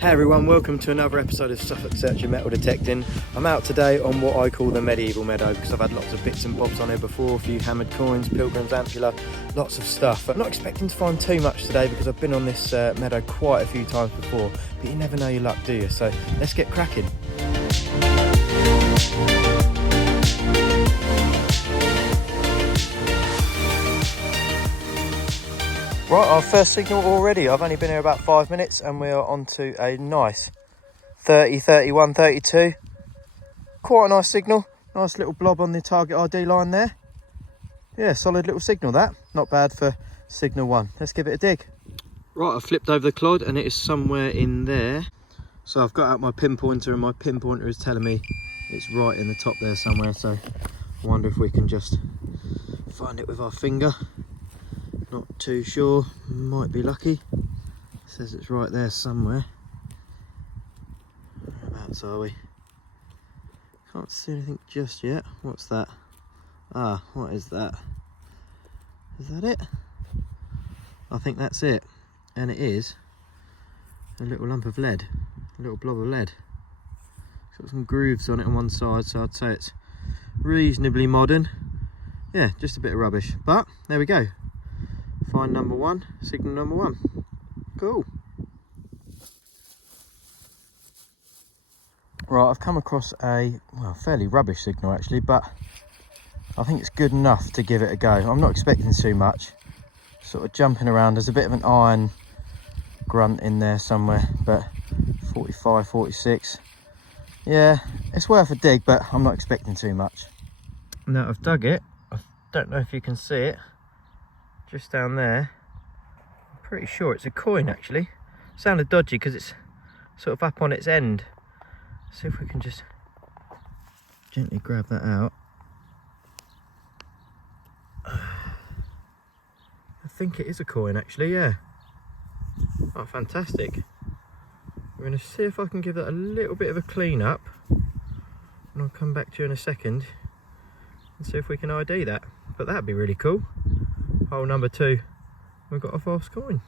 Hey everyone, welcome to another episode of Suffolk Searching Metal Detecting. I'm out today on what I call the medieval meadow because I've had lots of bits and bobs on here before, a few hammered coins, pilgrim's ampulla, lots of stuff. But I'm not expecting to find too much today because I've been on this meadow quite a few times before, but you never know your luck, do you? So let's get cracking. Right, our first signal already. I've only been here about 5 minutes and we are on to a nice 30, 31, 32. Quite a nice signal. Nice little blob on the target ID line there. Yeah, solid little signal that. Not bad for signal one. Let's give it a dig. Right, I've flipped over the clod and it is somewhere in there. So I've got out my pinpointer and my pinpointer is telling me it's right in the top there somewhere. So I wonder if we can just find it with our finger. Not too sure, might be lucky. It says it's right there somewhere. Whereabouts are we? Can't see anything just yet. What's that? Ah, what is that? Is that it? I think that's it. And it is a little lump of lead, a little blob of lead. It's got some grooves on it on one side, so I'd say it's reasonably modern. Yeah, just a bit of rubbish, but there we go. Find number one, signal number one. Cool. Right, I've come across a, well, fairly rubbish signal actually, but I think it's good enough to give it a go. I'm not expecting too much. Sort of jumping around, there's a bit of an iron grunt in there somewhere, but 45, 46. Yeah, it's worth a dig, but I'm not expecting too much. Now I've dug it, I don't know if you can see it. Just down there, I'm pretty sure it's a coin actually. Sounded dodgy because it's sort of up on its end. See if we can just gently grab that out. I think it is a coin actually, yeah. Oh, fantastic. We're going to see if I can give that a little bit of a clean up. And I'll come back to you in a second and see if we can ID that. But that'd be really cool. Hole number two, we've got a false coin.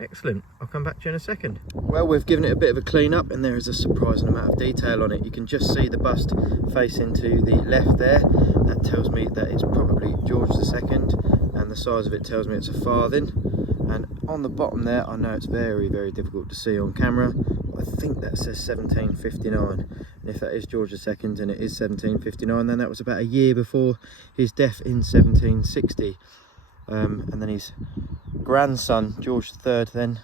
Excellent, I'll come back to you in a second. Well, we've given it a bit of a clean up and there is a surprising amount of detail on it. You can just see the bust facing to the left there. That tells me that it's probably George II, and the size of it tells me it's a farthing. And on the bottom there, I know it's very, very difficult to see on camera. I think that says 1759. And if that is George II and it is 1759, then that was about a year before his death in 1760. And then his grandson, George III, then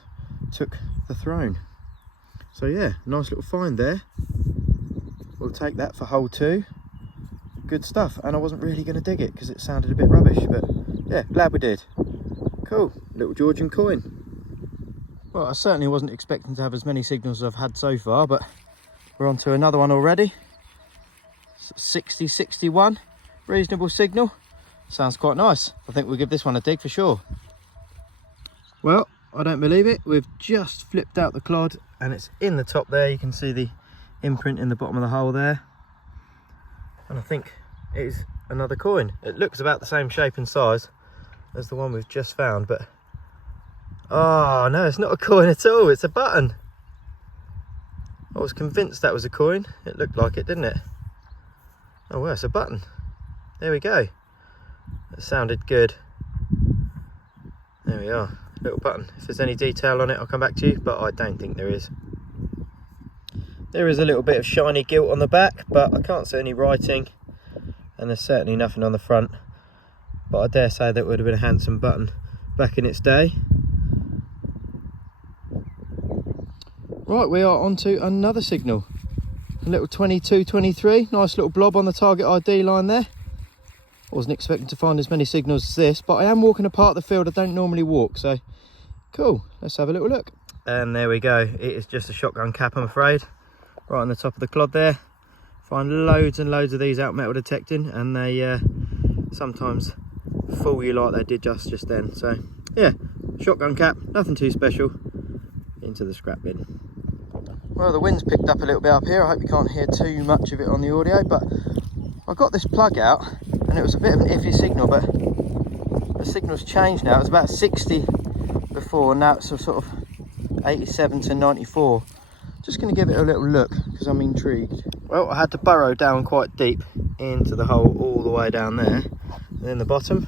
took the throne. So yeah, nice little find there. We'll take that for hole two. Good stuff. And I wasn't really going to dig it because it sounded a bit rubbish, but yeah, glad we did. Cool, little Georgian coin. Well, I certainly wasn't expecting to have as many signals as I've had so far, but we're on to another one already. 60, 61, reasonable signal. Sounds quite nice. I think we'll give this one a dig for sure. Well, I don't believe it. We've just flipped out the clod and it's in the top there. You can see the imprint in the bottom of the hole there. And I think it is another coin. It looks about the same shape and size as the one we've just found, but oh no, it's not a coin at all, it's a button. I was convinced that was a coin. It looked like it, didn't it? Oh well, it's a button. There we go. That sounded good. There we are, little button. If there's any detail on it, I'll come back to you, but I don't think there is. There is a little bit of shiny gilt on the back, but I can't see any writing, and there's certainly nothing on the front. But I dare say that would have been a handsome button back in its day. Right, we are on to another signal. A little 2223, nice little blob on the target ID line there. I wasn't expecting to find as many signals as this, but I am walking a part of the field I don't normally walk, so cool, let's have a little look. And there we go, it is just a shotgun cap, I'm afraid. Right on the top of the clod there. Find loads and loads of these out metal detecting, and they sometimes fool you like they did just then. So yeah, shotgun cap, nothing too special. Into the scrap bin. Well, the wind's picked up a little bit up here. I hope you can't hear too much of it on the audio, but I got this plug out and it was a bit of an iffy signal, but the signal's changed now. It was about 60 before, and now it's sort of 87 to 94. Just going to give it a little look because I'm intrigued. Well, I had to burrow down quite deep into the hole all the way down there. And in the bottom,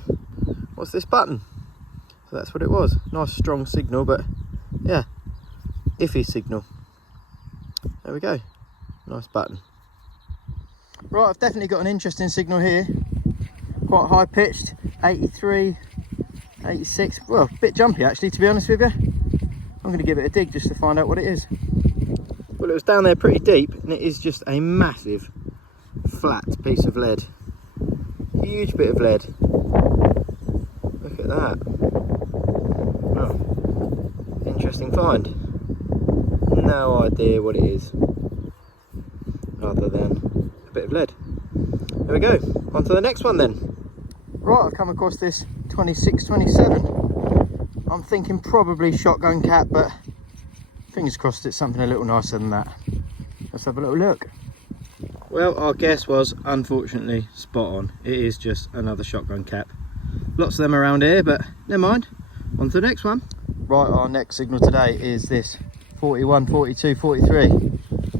what's this button? So that's what it was. Nice strong signal, but yeah, iffy signal. There we go. Nice button. Right, I've definitely got an interesting signal here. Quite high pitched, 83, 86. Well, a bit jumpy actually, to be honest with you. I'm going to give it a dig just to find out what it is. Well, it was down there pretty deep, and it is just a massive flat piece of lead. Huge bit of lead. Look at that. Oh, interesting find. No idea what it is, other than a bit of lead. There we go. On to the next one then. Right, I've come across this 2627. I'm thinking probably shotgun cap, but fingers crossed it's something a little nicer than that. Let's have a little look. Well, our guess was unfortunately spot on. It is just another shotgun cap. Lots of them around here, but never mind. On to the next one. Right, our next signal today is this 41, 42, 43.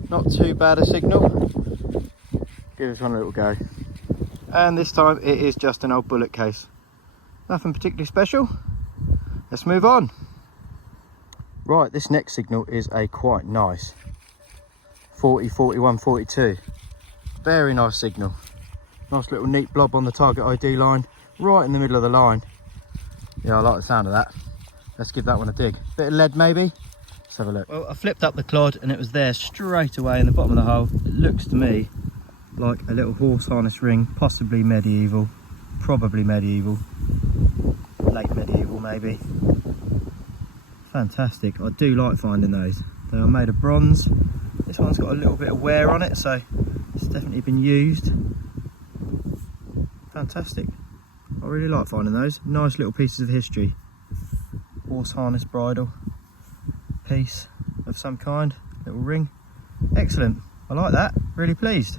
Not too bad a signal. Give this one a little go. And this time it is just an old bullet case. Nothing particularly special. Let's move on. Right, this next signal is a quite nice 40, 41, 42. Very nice signal. Nice little neat blob on the target ID line, right in the middle of the line. Yeah, I like the sound of that. Let's give that one a dig. Bit of lead maybe. Let's have a look. Well, I flipped up the clod and it was there straight away in the bottom of the hole. It looks to me like a little horse harness ring, possibly medieval, probably medieval, late medieval maybe. Fantastic. I do like finding those. They are made of bronze. This one's got a little bit of wear on it, so it's definitely been used. Fantastic. I really like finding those. Nice little pieces of history. Horse harness bridle piece of some kind, little ring. Excellent. I like that. Really pleased.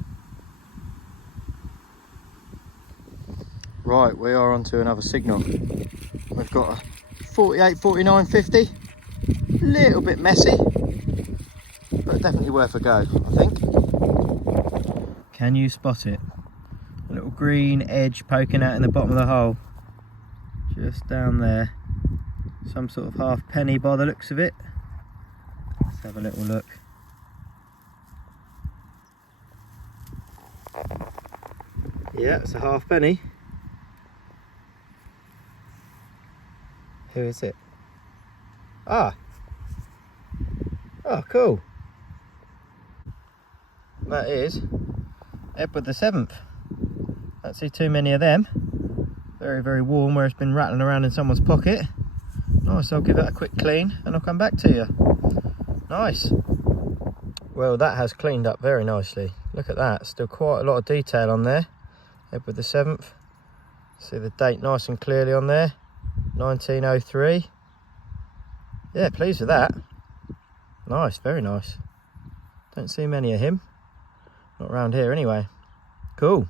Right, we are on to another signal. We've got a 48, 49, 50. A little bit messy, but definitely worth a go, I think. Can you spot it? A little green edge poking out in the bottom of the hole. Just down there. Some sort of half penny by the looks of it. Let's have a little look. Yeah, it's a half penny. Who is it? Ah! Oh, cool. That is Edward the 7th. Don't see too many of them. Very, very warm where it's been rattling around in someone's pocket. Nice, I'll give it a quick clean and I'll come back to you. Nice. Well, that has cleaned up very nicely. Look at that, still quite a lot of detail on there. Edward the 7th. See the date nice and clearly on there. 1903. Yeah, pleased with that. Nice, very nice. Don't see many of him. Not around here anyway. Cool.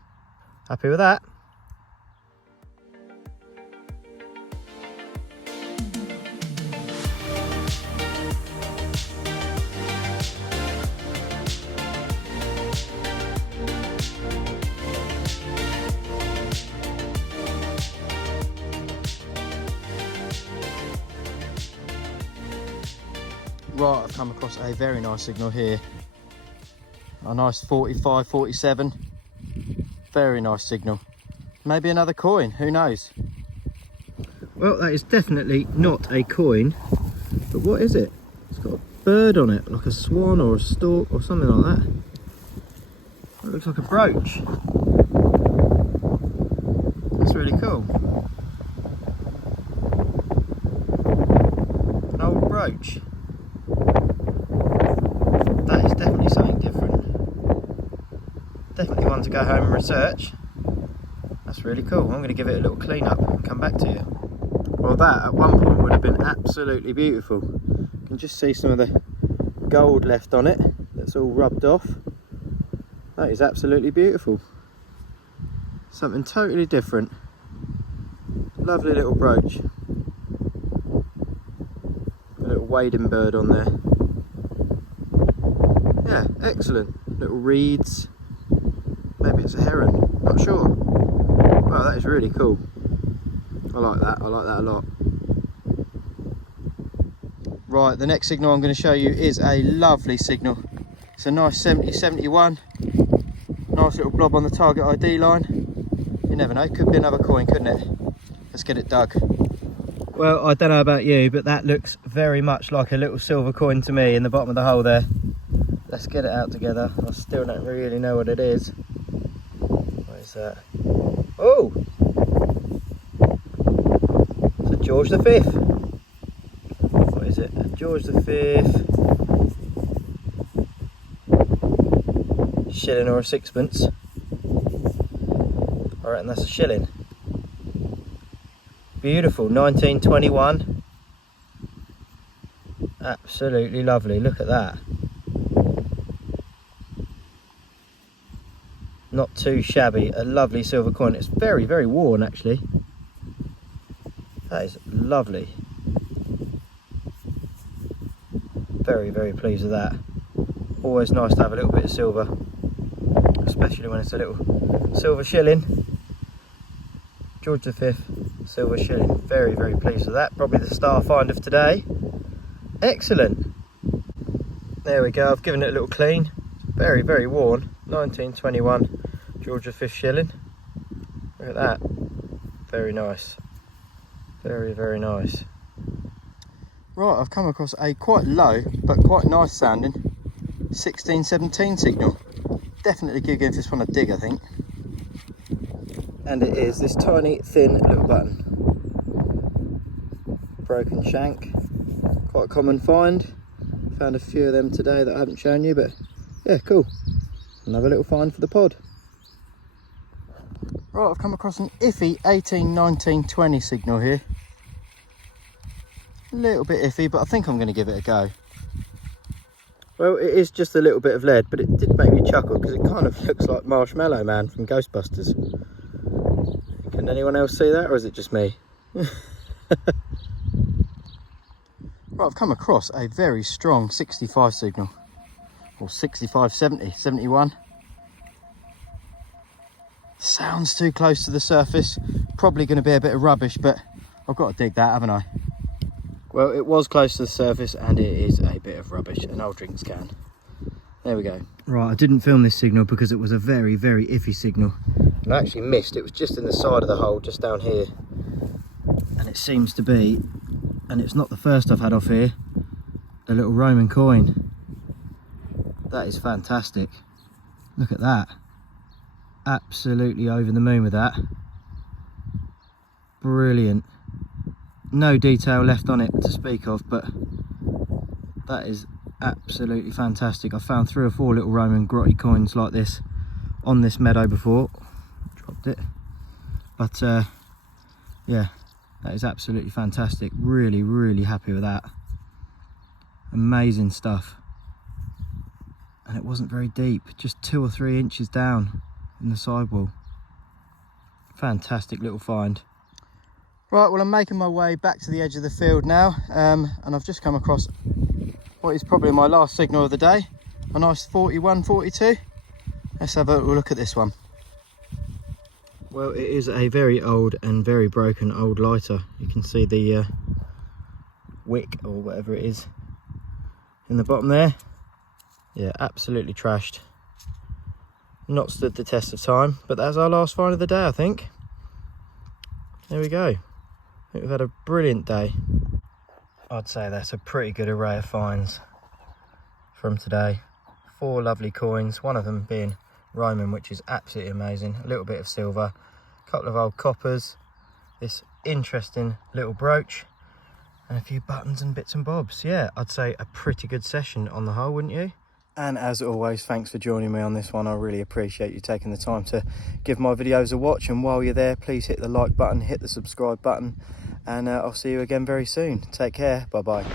Happy with that. Right, I've come across a very nice signal here. A nice 45, 47. Very nice signal. Maybe another coin, who knows? Well, that is definitely not a coin, but what is it? It's got a bird on it, like a swan or a stork or something like that. It looks like a brooch. That's really cool. An old brooch. That is definitely something different. Definitely one to go home and research. That's really cool. I'm going to give it a little clean up and come back to you. Well, that at one point would have been absolutely beautiful. You can just see some of the gold left on it. That's all rubbed off. That is absolutely beautiful. Something totally different. Lovely little brooch. A little wading bird on there. Yeah, excellent. Little reeds. Maybe it's a heron, not sure. Wow, that is really cool. I like that a lot. Right, the next signal I'm going to show you is a lovely signal. It's a nice 70-71. Nice little blob on the target ID line. You never know, could be another coin, couldn't it? Let's get it dug. Well, I don't know about you, but that looks very much like a little silver coin to me in the bottom of the hole there. Let's get it out together. I still don't really know what it is. What is that? Oh! It's a George V. What is it? A George V. Shilling or a sixpence. I reckon that's a shilling. Beautiful, 1921. Absolutely lovely, look at that. Not too shabby, a lovely silver coin. It's very, very worn actually. That is lovely. Very, very pleased with that. Always nice to have a little bit of silver, especially when it's a little silver shilling. George V, silver shilling. Very, very pleased with that. Probably the star find of today. Excellent. There we go. I've given it a little clean. Very, very worn. 1921 George V shilling. Look at that. Very nice. Very, very nice. Right, I've come across a quite low but quite nice sounding 1617 signal. Definitely give this one a dig, I think. And it is this tiny thin little button. Broken shank, quite a common find. Found a few of them today that I haven't shown you, but yeah, cool. Another little find for the pod. Right, I've come across an iffy 18, 19, 20 signal here. A little bit iffy, but I think I'm going to give it a go. Well, it is just a little bit of lead, but it did make me chuckle because it kind of looks like Marshmallow Man from Ghostbusters. Can anyone else see that, or is it just me? Right, I've come across a very strong 65 signal, or 65, 70, 71. Sounds too close to the surface, probably going to be a bit of rubbish, but I've got to dig that, haven't I? Well, it was close to the surface and it is a bit of rubbish, an old drinks can. There we go. Right, I didn't film this signal because it was a very, very iffy signal. And I actually missed, it was just in the side of the hole, just down here. And it seems to be, and it's not the first I've had off here, a little Roman coin. That is fantastic. Look at that. Absolutely over the moon with that. Brilliant. No detail left on it to speak of, but that is absolutely fantastic. I've found 3 or 4 little Roman grotty coins like this on this meadow before. Dropped it. But yeah, that is absolutely fantastic. Really, really happy with that. Amazing stuff. And it wasn't very deep, just 2 or 3 inches down in the sidewall. Fantastic little find. Right, well, I'm making my way back to the edge of the field now, and I've just come across what is probably my last signal of the day, a nice 41, 42. Let's have a look at this one. Well, it is a very old and very broken old lighter. You can see the wick or whatever it is in the bottom there. Yeah, absolutely trashed. Not stood the test of time, but that's our last find of the day, I think. There we go. I think we've had a brilliant day. I'd say that's a pretty good array of finds from today. 4 lovely coins, one of them being Roman, which is absolutely amazing. A little bit of silver, a couple of old coppers, this interesting little brooch, and a few buttons and bits and bobs. Yeah, I'd say a pretty good session on the whole, wouldn't you? And as always, thanks for joining me on this one. I really appreciate you taking the time to give my videos a watch. And while you're there, please hit the like button, hit the subscribe button, and I'll see you again very soon. Take care. Bye-bye.